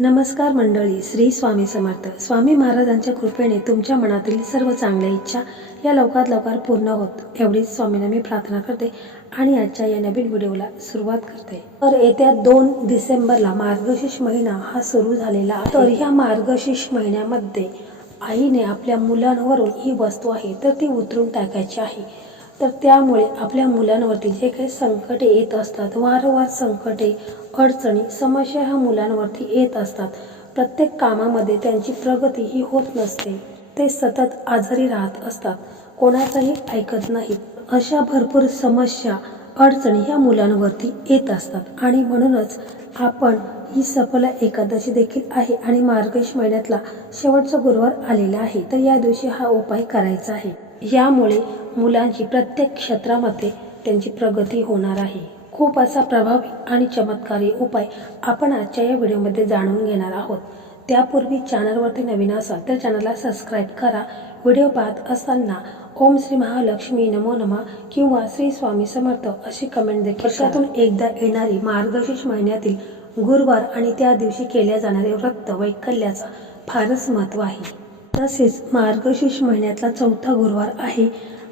नमस्कार मंडळी श्री स्वामी समर्थ. स्वामी महाराजांच्या कृपेने तुमच्या मनातील सर्व चांगल्या इच्छा या लवकरात लवकर पूर्ण होत. एवढीच स्वामींना मी प्रार्थना करते आणि आजच्या या नवीन व्हिडिओला सुरुवात करते. तर येत्या दोन डिसेंबरला मार्गशीर्ष महिना हा सुरू झालेला तर ह्या मार्गशीर्ष महिन्यामध्ये आईने आपल्या मुलांवरून ही वस्तू आहे तर ती उतरून टाकायची आहे. तर त्यामुळे आपल्या मुलांवरती जे काही संकटे येत असतात वारंवार संकटे अडचणी समस्या ह्या मुलांवरती येत असतात. प्रत्येक कामामध्ये त्यांची प्रगती ही होत नसते. ते सतत आजारी राहत असतात. कोणाचंही ऐकत नाहीत अशा भरपूर समस्या अडचणी ह्या मुलांवरती येत असतात. आणि म्हणूनच आपण ही सफला एकादशी देखील आहे आणि मार्गश महिन्यातला शेवटचा गुरुवार आलेला आहे. तर या दिवशी हा उपाय करायचा आहे. यामुळे मुलांची प्रत्येक क्षेत्रामध्ये त्यांची प्रगती होणार आहे. खूप असा प्रभावी आणि चमत्कारी उपाय आपण आजच्या या व्हिडिओमध्ये जाणून घेणार आहोत. त्यापूर्वी चॅनलवरती नवीन असाल तर चॅनलला सबस्क्राईब करा. व्हिडिओ पाहत असताना ओम श्री महालक्ष्मी नमो नमा किंवा श्री स्वामी समर्थ अशी कमेंट देखील वर्षातून एकदा येणारी मार्गशीर्ष महिन्यातील गुरुवार आणि त्या दिवशी केल्या जाणारे व्रत वैकल्याचा फारच महत्त्व आहे. तसेच मार्गशीर्ष महिन्यातला चौथा गुरुवार आहे.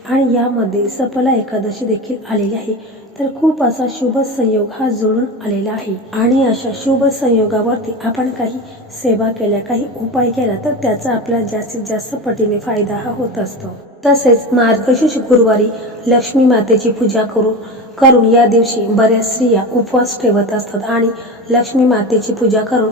आणि यामध्ये सफला एकादशी देखील आलेली आहे. तर खूप असा शुभ संयोग हा जुळून आलेला आहे. आणि अशा शुभ संयोगावरती आपण काही सेवा केल्या काही उपाय केला तर त्याचा आपला जास्तीत जास्त पटीने फायदा हा होत असतो. तसेच मार्गशीर्ष गुरुवारी लक्ष्मी मातेची पूजा करून करून या दिवशी बऱ्याच स्त्रिया उपवास ठेवत असतात. आणि लक्ष्मी मातेची पूजा करून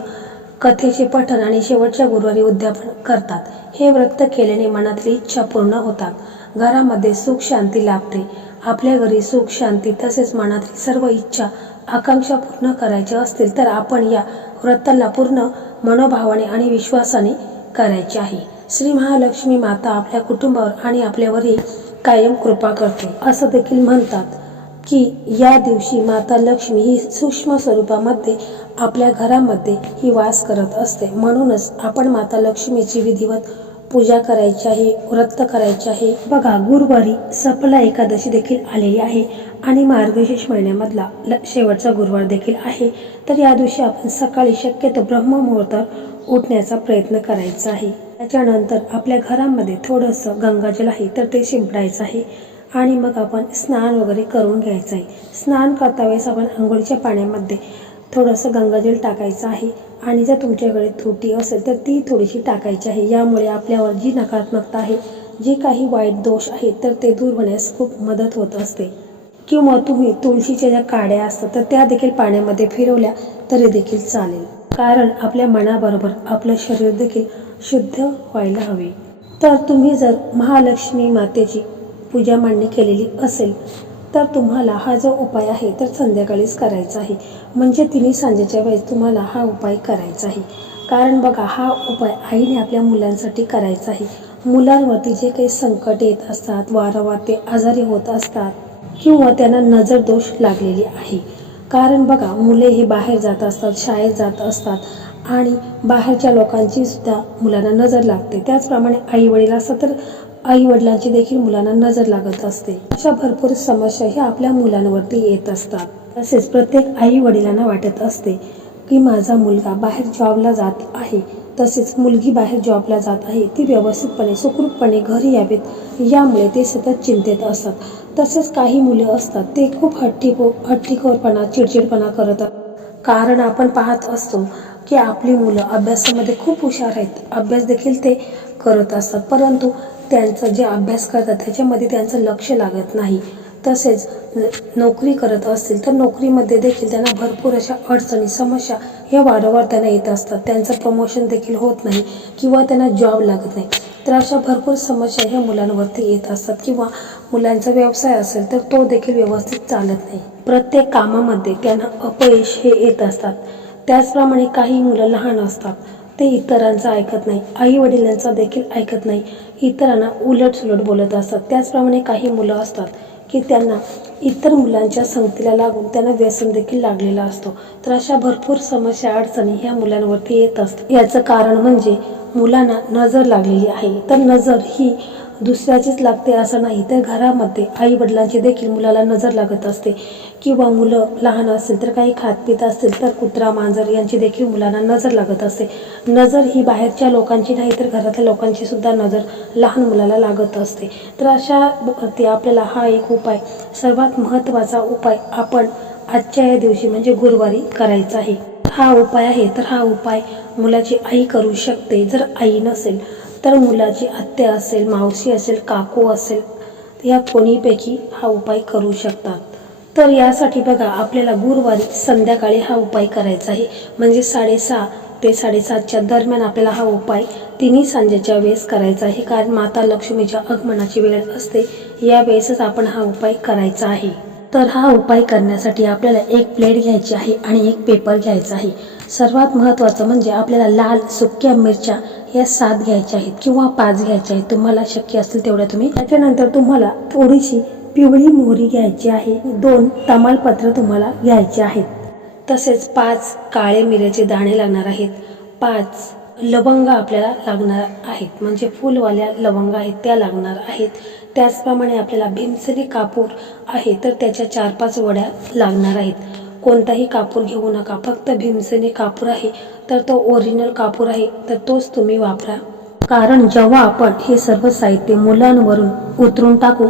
कथेचे पठण आणि शेवटच्या गुरुवारी उद्यापन करतात. हे व्रत केल्याने मनातली इच्छा पूर्ण होतात. घरामध्ये सुख शांती लाभते. आपल्या घरी सुख शांती तसेच मनातील सर्व इच्छा आकांक्षा पूर्ण करायच्या असतील तर आपण या व्रताला पूर्ण मनोभावाने आणि विश्वासाने करायचे आहे. श्री महालक्ष्मी माता आपल्या कुटुंबावर आणि आपल्यावरही कायम कृपा करते. असं देखील म्हणतात की या दिवशी माता लक्ष्मी ही सूक्ष्म स्वरूपामध्ये आपल्या घरामध्ये ही वास करत असते. म्हणूनच आपण माता लक्ष्मीची विधिवत पूजा करायची आहे व्रत करायचे आहे. बघा गुरुवारी सफला एकादशी देखील आलेली आहे आणि मार्गशीर्ष महिन्यामधला ल- शेवटचा गुरुवार देखील आहे. तर या दिवशी आपण सकाळी शक्यतो ब्रह्ममुहूर्तावर उठण्याचा प्रयत्न करायचा आहे. त्याच्यानंतर आपल्या घरामध्ये थोडंसं गंगाजल आहे तर ते शिंपडायचं आहे. आणि मग आपण स्नान वगैरे करून घ्यायचं आहे. स्नान करता वेळेस आपण आंघोळीच्या पाण्यामध्ये थोडंसं गंगाजल टाकायचं आहे. आणि जर तुमच्याकडे त्रुटी असेल तर ती थोडीशी टाकायची आहे. यामुळे आपल्यावर जी नकारात्मकता आहे जे काही वाईट दोष आहेत तर ते दूर होण्यास खूप मदत होत असते. किंवा तुम्ही तुळशीच्या ज्या काड्या असतात तर त्या देखील पाण्यामध्ये फिरवल्या तरी देखील चालेल. कारण आपल्या मनाबरोबर आपलं शरीर देखील शुद्ध व्हायला हवे. तर तुम्ही जर महालक्ष्मी मातेची पूजा मांडणी केलेली असेल तर तुम्हाला हा जो उपाय आहे तर संध्याकाळीच करायचा आहे. म्हणजे तिन्ही सांजेच्या वेळेस तुम्हाला हा उपाय करायचा आहे. कारण बघा हा उपाय आईने आपल्या मुलांसाठी करायचा आहे. मुलांवरती जे काही संकट येत असतात वारंवार ते आजारी होत असतात किंवा त्यांना नजर दोष लागलेली आहे. कारण बघा मुले हे बाहेर जात असतात शाळेत जात असतात आणि बाहेरच्या लोकांची सुद्धा मुलांना नजर लागते. त्याचप्रमाणे आई वडील असतात तर आई वडिलांची देखील मुलांना नजर लागत असते. अशा भरपूर समस्या ह्या आपल्या मुलांवरती येत असतात. तसेच प्रत्येक आई वडिलांना वाटत असते की माझा मुलगा बाहेर जॉबला जात आहे. तसेच मुलगी बाहेर जॉबला जात आहे. ती व्यवस्थितपणे सुखरूपपणे घरी यावेत. यामुळे ते सतत चिंतेत असतात. तसेच काही मुले असतात ते खूप हट्टी हट्टीखोरपणा चिडचिडपणा करत कारण आपण पाहत असतो की आपली मुलं अभ्यासामध्ये खूप हुशार आहेत. अभ्यास देखील ते करत असतात. परंतु त्यांचा जे अभ्यास करतात त्याच्यामध्ये त्यांचं लक्ष लागत नाही. तसेच नोकरी करत असतील तर नोकरीमध्ये देखील त्यांना भरपूर अशा अडचणी समस्या या वारंवार त्यांना येत असतात. त्यांचं प्रमोशन देखील होत नाही किंवा त्यांना जॉब लागत नाही. तर अशा भरपूर समस्या ह्या मुलांवरती येत असतात किंवा मुलांचा व्यवसाय असेल तर तो देखील व्यवस्थित चालत नाही. प्रत्येक कामामध्ये त्यांना अपयश हे येत असतात. त्याचप्रमाणे काही मुलं लहान असतात. ते इतरांचं ऐकत नाही. आई वडिलांचा देखील ऐकत नाही. इतरांना उलट सुलट बोलत असतात. त्याचप्रमाणे काही मुलं असतात की त्यांना इतर मुलांच्या संगतीला लागून त्यांना व्यसन देखील लागलेला असतो. तर अशा भरपूर समस्या अडचणी ह्या मुलांवरती येत असतात. याचं कारण म्हणजे मुलांना नजर लागलेली आहे. तर नजर ही दुसऱ्याचीच लागते असं नाही. तर घरामध्ये आई वडिलांची देखील मुलाला नजर लागत असते. किंवा मुलं लहान असेल तर काही खात पित असतील तर कुत्रा मांजर यांची देखील मुलांना नजर लागत असते. नजर ही बाहेरच्या लोकांची नाही तर घरातल्या लोकांची सुद्धा नजर लहान मुलाला लागत असते. तर अशा वरती आपल्याला हा एक उपाय सर्वात महत्त्वाचा उपाय आपण आजच्या या दिवशी म्हणजे गुरुवारी करायचा आहे. हा उपाय आहे. तर हा उपाय मुलाची आई करू शकते जर आई नसेल. तर मुलाची आत्या असेल मावशी असेल काकू असेल या कोणीपैकी हा उपाय करू शकतात. तर यासाठी बघा आपल्याला गुरुवारी संध्याकाळी हा उपाय करायचा आहे. म्हणजे साडेसहा ते साडेसातच्या दरम्यान आपल्याला हा उपाय तिन्ही सांजेच्या वेळेस करायचा आहे. कारण माता लक्ष्मीच्या आगमनाची वेळ असते या वेळेसच आपण हा उपाय करायचा आहे. तर हा उपाय करण्यासाठी आपल्याला एक प्लेट घ्यायची आहे आणि एक पेपर घ्यायचा आहे. सर्वात महत्त्वाचं म्हणजे आपल्याला लाल सुक्या मिरच्या या सात घ्यायच्या आहेत किंवा पाच घ्यायच्या आहेत तुम्हाला शक्य असेल तेवढ्या तुम्ही. त्याच्यानंतर तुम्हाला थोडीशी पिवळी मोहरी घ्यायची आहे. दोन तमालपत्र तुम्हाला घ्यायचे आहेत. तसेच पाच काळे मिऱ्याचे दाणे लागणार आहेत. पाच लवंग आपल्याला लागणार आहेत. म्हणजे फुलवाल्या लवंग आहेत त्या लागणार आहेत. त्याचप्रमाणे आपल्याला भीमसरी कापूर आहे तर त्याच्या चार पाच वड्या लागणार आहेत. कोणताही कापूर घेऊ नका. फक्त भीमसेनी कापूर आहे. तर तो ओरिजिनल कापूर आहे तर तोच तुम्ही वापरा. कारण जेव्हा आपण हे सर्व साहित्य मुलांवरून उतरून टाकू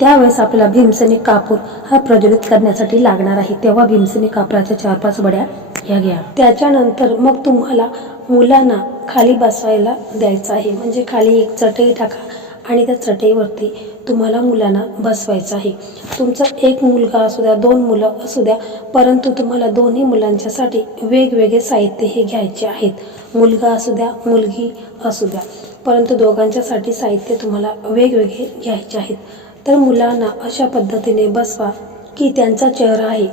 त्यावेळेस आपल्याला भीमसेनी कापूर हा प्रज्वलित करण्यासाठी लागणार आहे. तेव्हा भीमसेनी कापराच्या चार पाच वड्या ह्या घ्या. त्याच्यानंतर मग तुम्हाला मुलांना खाली बसवायला द्यायचं आहे. म्हणजे खाली एक चटई टाका आणि त्या चटईवरती तुम्हाला मुलांना बसवायचं आहे. तुमचा एक मुलगा असू द्या दोन मुलं असू द्या परंतु तुम्हाला दोन्ही मुलांच्यासाठी वेगवेगळे साहित्य हे घ्यायचे आहेत. मुलगा असू द्या मुलगी असू द्या परंतु दोघांच्यासाठी साहित्य तुम्हाला वेगवेगळे घ्यायचे आहेत. तर मुलांना अशा पद्धतीने बसवा की त्यांचा चेहरा आहे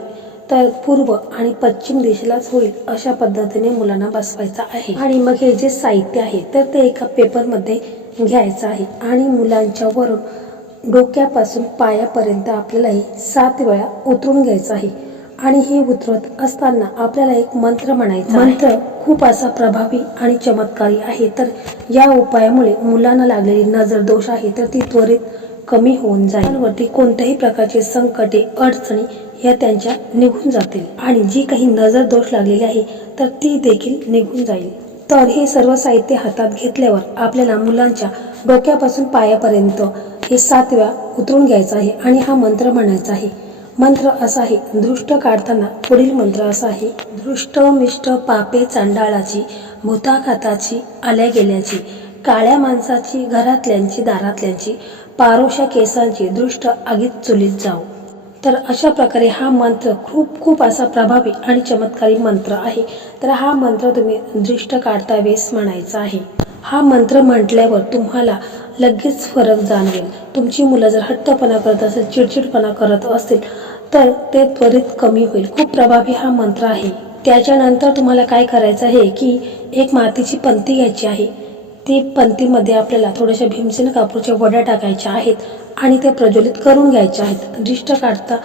तर पूर्व आणि पश्चिम दिशेलाच होईल अशा पद्धतीने मुलांना बसवायचा आहे. आणि मग हे जे साहित्य आहे तर ते एका पेपरमध्ये घ्यायचं आहे. आणि मुलांच्या वरून डोक्यापासून पायापर्यंत आपल्याला हे सात वेळा उतरून घ्यायचं आहे. आणि हे उतरत असताना आपल्याला एक मंत्र म्हणायचा मंत्र? खूप असा प्रभावी आणि चमत्कारी आहे. तर या उपायामुळे मुलांना लागलेली नजर दोष आहे तर ती त्वरित कमी होऊन जाईल. वरती कोणत्याही प्रकारचे संकटे अडचणी या त्यांच्या निघून जातील. आणि जी काही नजर दोष लागलेली आहे तर ती देखील निघून जाईल. तर हे सर्व साहित्य हातात घेतल्यावर आपल्याला मुलांच्या डोक्यापासून पायापर्यंत हे सात वेळा उतरून घ्यायचं आहे आणि हा मंत्र म्हणायचा आहे. मंत्र असा आहे दृष्ट काढताना पुढील मंत्र असा आहे दृष्ट मिष्ट पापे चांडाळाची भूताखाताची आल्या गेल्याची काळ्या माणसाची घरातल्यांची दारातल्यांची पारोशा केसांची दृष्ट आगीत चुलीत जाऊ. तर अशा प्रकारे हा मंत्र खूप खूप असा प्रभावी आणि चमत्कारी मंत्र आहे. तर हा मंत्र तुम्ही दृष्ट काढता वेळेस म्हणायचा आहे. हा मंत्र म्हटल्यावर तुम्हाला लगेच फरक जाणवेल. तुमची मुलं जर हट्टपणा करत असेल चिडचिडपणा करत असतील तर ते त्वरित कमी होईल. खूप प्रभावी हा मंत्र आहे. त्याच्यानंतर तुम्हाला काय करायचं आहे की एक मातीची पंती घ्यायची आहे. ती पंतीमध्ये आपल्याला थोड्याशा भीमसेन कापूरच्या वड्या टाकायच्या आहेत आणि ते प्रज्वलित करून घ्यायचे आहेत. दृष्ट काढता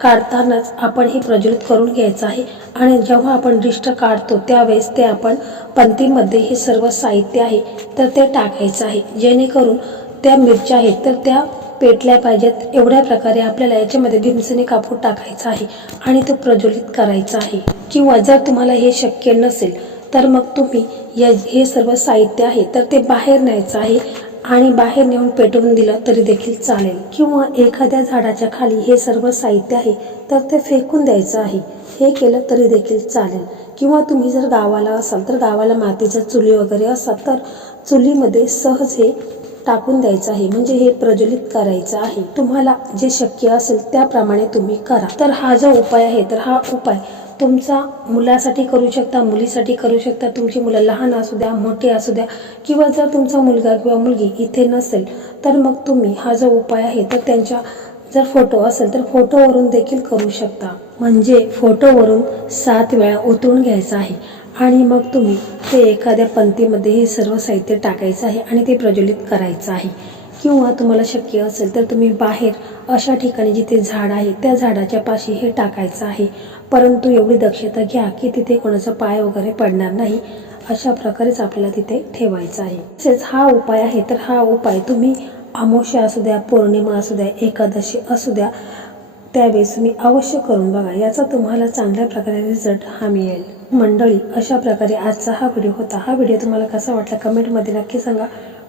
काढतानाच आपण हे प्रज्वलित करून घ्यायचं आहे आणि जेव्हा आपण दृष्ट काढतो त्यावेळेस ते आपण पंतीमध्ये हे सर्व साहित्य आहे तर ते टाकायचं आहे. जेणेकरून त्या मिरच्या आहेत तर त्या पेटल्या पाहिजेत. एवढ्या प्रकारे आपल्याला याच्यामध्ये भीमसेनी कापूर टाकायचा आहे आणि तो प्रज्वलित करायचा आहे. किंवा जर तुम्हाला हे शक्य नसेल तर मग तुम्ही या हे सर्व साहित्य आहे तर ते बाहेर न्यायचं आहे आणि बाहेर नेऊन पेटवून दिलं तरी देखील चालेल. किंवा एखाद्या झाडाच्या खाली हे सर्व साहित्य आहे तर ते फेकून द्यायचं आहे. हे केलं तरी देखील चालेल. किंवा तुम्ही जर गावाला असाल तर गावाला मातीच्या चुली वगैरे असाल तर चुलीमध्ये सहज हे टाकून द्यायचं आहे. म्हणजे हे प्रज्वलित करायचं आहे. तुम्हाला जे शक्य असेल त्याप्रमाणे तुम्ही करा. तर हा जो उपाय आहे तर हा उपाय तुमचा मुलासाठी करू शकता मुलीसाठी करू शकता तुमची मुलं लहान असू द्या मोठी असू द्या किंवा जर तुमचा मुलगा किंवा मुलगी इथे नसेल तर मग तुम्ही हा जो उपाय आहे तर त्यांच्या जर फोटो असेल तर फोटोवरून देखील करू शकता. म्हणजे फोटोवरून सात वेळा उतरून घ्यायचा आहे. आणि मग तुम्ही ते एखाद्या पंक्तीमध्ये हे सर्व साहित्य टाकायचं आहे आणि ते प्रज्वलित करायचं आहे. किंवा तुम्हाला शक्य असेल तर तुम्ही बाहेर अशा ठिकाणी जिथे झाड आहे त्या झाडाच्या पाशी हे टाकायचं आहे. परंतु एवढी दक्षता घ्या की तिथे कोणाचा पाय वगैरे पडणार नाही. अशा प्रकारेच आपल्याला तिथे ठेवायचं आहे. तसेच हा उपाय आहे तर हा उपाय तुम्ही अमावस्या असू द्या पौर्णिमा असू द्या एकादशी असू द्या त्यावेळेस तुम्ही अवश्य करून बघा. याचा तुम्हाला चांगल्या प्रकारे रिझल्ट हा मिळेल. मंडळी अशा प्रकारे आजचा हा व्हिडिओ होता. हा व्हिडिओ तुम्हाला कसा वाटला कमेंटमध्ये नक्की सांगा.